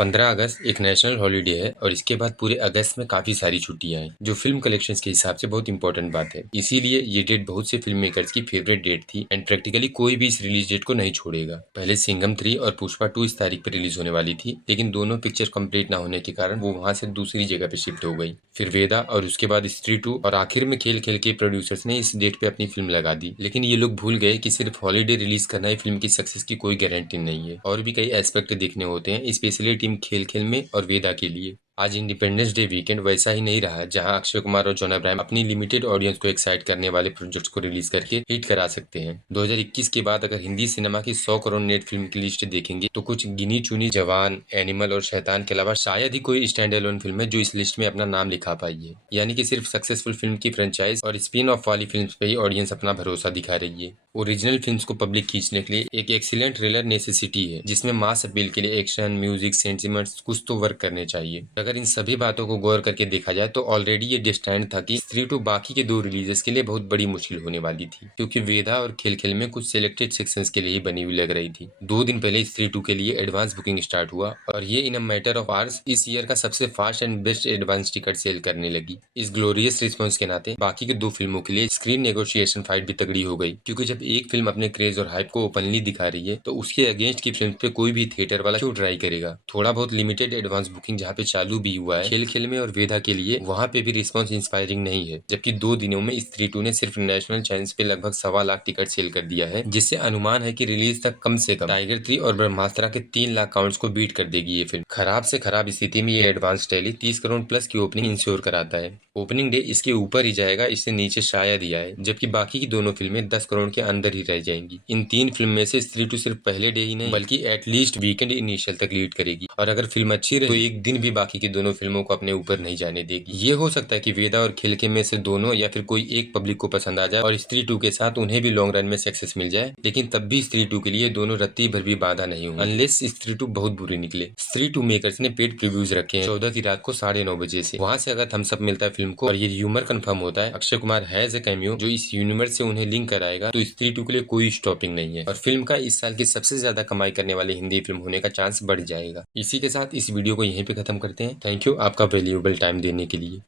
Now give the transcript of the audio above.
15 अगस्त एक national holiday है और इसके बाद पूरे अगस्त में काफी सारी छुट्टियां हैं, जो फिल्म कलेक्शंस के हिसाब से बहुत इंपॉर्टेंट बात है। इसीलिए ये डेट बहुत से फिल्म मेकर्स की फेवरेट डेट थी एंड प्रैक्टिकली कोई भी इस रिलीज डेट को नहीं छोड़ेगा। पहले सिंघम 3 और पुष्पा 2 इस तारीख पर रिलीज होने वाली थी, लेकिन दोनों पिक्चर कंप्लीट ना होने के कारण वो वहां से दूसरी जगह पे शिफ्ट हो गई। फिर वेदा और उसके बाद स्त्री 2 और आखिर में खेल खेल के प्रोड्यूसर्स ने इस डेट पे अपनी फिल्म लगा दी। लेकिन ये लोग भूल गए कि सिर्फ हॉलीडे रिलीज करना ही फिल्म की सक्सेस की कोई गारंटी नहीं है, और भी कई एस्पेक्ट देखने होते हैं, स्पेशली टीम खेल खेल में और वेदा के लिए। आज इंडिपेंडेंस डे वीकेंड वैसा ही नहीं रहा, जहां अक्षय कुमार और जॉन अब्राहम अपनी लिमिटेड ऑडियंस को एक्साइट करने वाले प्रोजेक्ट्स को रिलीज करके हिट करा सकते हैं। 2021 के बाद अगर हिंदी सिनेमा की 100 करोड़ नेट फिल्म की लिस्ट देखेंगे तो कुछ गिनी चुनी जवान, एनिमल और शैतान के अलावा शायद ही कोई स्टैंड अलोन फिल्म है जो इस लिस्ट में अपना नाम लिखा पाई है। यानी कि सिर्फ सक्सेसफुल फिल्म की फ्रेंचाइज और स्पिन ऑफ वाली फिल्म पे ही ऑडियंस अपना भरोसा दिखा रही है। ओरिजिनल फिल्म्स को पब्लिक खींचने के लिए एक एक्सीलेंट थ्रिलर नेसेसिटी है, जिसमें मास अपील के लिए एक्शन, म्यूजिक, सेंटिमेंट्स कुछ तो वर्क करने चाहिए। अगर इन सभी बातों को गौर करके देखा जाए तो ऑलरेडी ये डिस्टैंड था कि स्त्री 2 बाकी के दो रिलीजेस के लिए बहुत बड़ी मुश्किल होने वाली थी, क्योंकि वेदा और खेल खेल में कुछ सिलेक्टेड सेक्शंस के लिए ही बनी हुई लग रही थी। 2 दिन पहले स्त्री 2 के लिए एडवांस बुकिंग स्टार्ट हुआ और ये in a matter of hours इस ईयर का सबसे fast and best advance ticket sale करने लगी। इस ग्लोरियस रिस्पॉन्स के नाते बाकी के दो फिल्मों के लिए स्क्रीन नेगोशिएशन फाइट भी तगड़ी हो गई, क्योंकि जब एक फिल्म अपने क्रेज और हाइप को ओपनली दिखा रही है तो उसके अगेंस्ट की फिल्म पे कोई भी थिएटर वाला क्यों ट्राई करेगा। थोड़ा बहुत लिमिटेड एडवांस बुकिंग जहाँ पे चालू भी हुआ है खेल खेल में और वेदा के लिए, वहाँ पे भी रिस्पॉन्स इंस्पायरिंग नहीं है। जबकि 2 दिनों में स्त्री 2 ने सिर्फ नेशनल चैनल्स पे लगभग 1.25 लाख टिकट सेल कर दिया है, जिससे अनुमान है कि रिलीज तक कम से कम टाइगर 3 और ब्रह्मास्त्र के 3 लाख काउंट्स को बीट कर देगी ये फिल्म। खराब से खराब स्थिति में ये एडवांस टेली 30 करोड़ प्लस की ओपनिंग इंश्योर कराता है। ओपनिंग डे इसके ऊपर ही जाएगा, इससे नीचे शायद ही आए, जबकि बाकी की दोनों फिल्में 10 करोड़ के अंदर ही रह जाएंगी। इन 3 फिल्म में से स्त्री 2 सिर्फ पहले डे ही नहीं बल्कि एटलीस्ट वीकेंड इनिशियल तक लीड करेगी, और अगर फिल्म अच्छी रही तो एक दिन भी बाकी की दोनों फिल्मों को अपने ऊपर नहीं जाने देगी। ये हो सकता है कि वेदा और खिलके में से दोनों या फिर कोई एक पब्लिक को पसंद आ जाए और स्त्री 2 के साथ उन्हें भी लॉन्ग रन में सक्सेस मिल जाए, लेकिन तब भी स्त्री 2 के लिए दोनों रत्ती भर भी बाधा नहीं होंगे, अनलेस स्त्री 2 बहुत बुरी निकले। स्त्री 2 मेकर्स ने पेड प्रीव्यूज रखे हैं 14 की रात को 9:30 बजे से। वहां से अगर थम्स अप मिलता है फिल्म को और ये ह्यूमर कंफर्म होता है, Akshay Kumar has a cameo जो इस यूनिवर्स से उन्हें लिंक कराएगा, तो स्त्री 2 के लिए कोई स्टॉपिंग नहीं है और फिल्म का इस साल की सबसे ज्यादा कमाई करने वाली हिंदी फिल्म होने का चांस बढ़ जाएगा। इसी के साथ इस वीडियो को यहीं पे खत्म करते हैं। थैंक यू आपका वैल्यूएबल टाइम देने के लिए।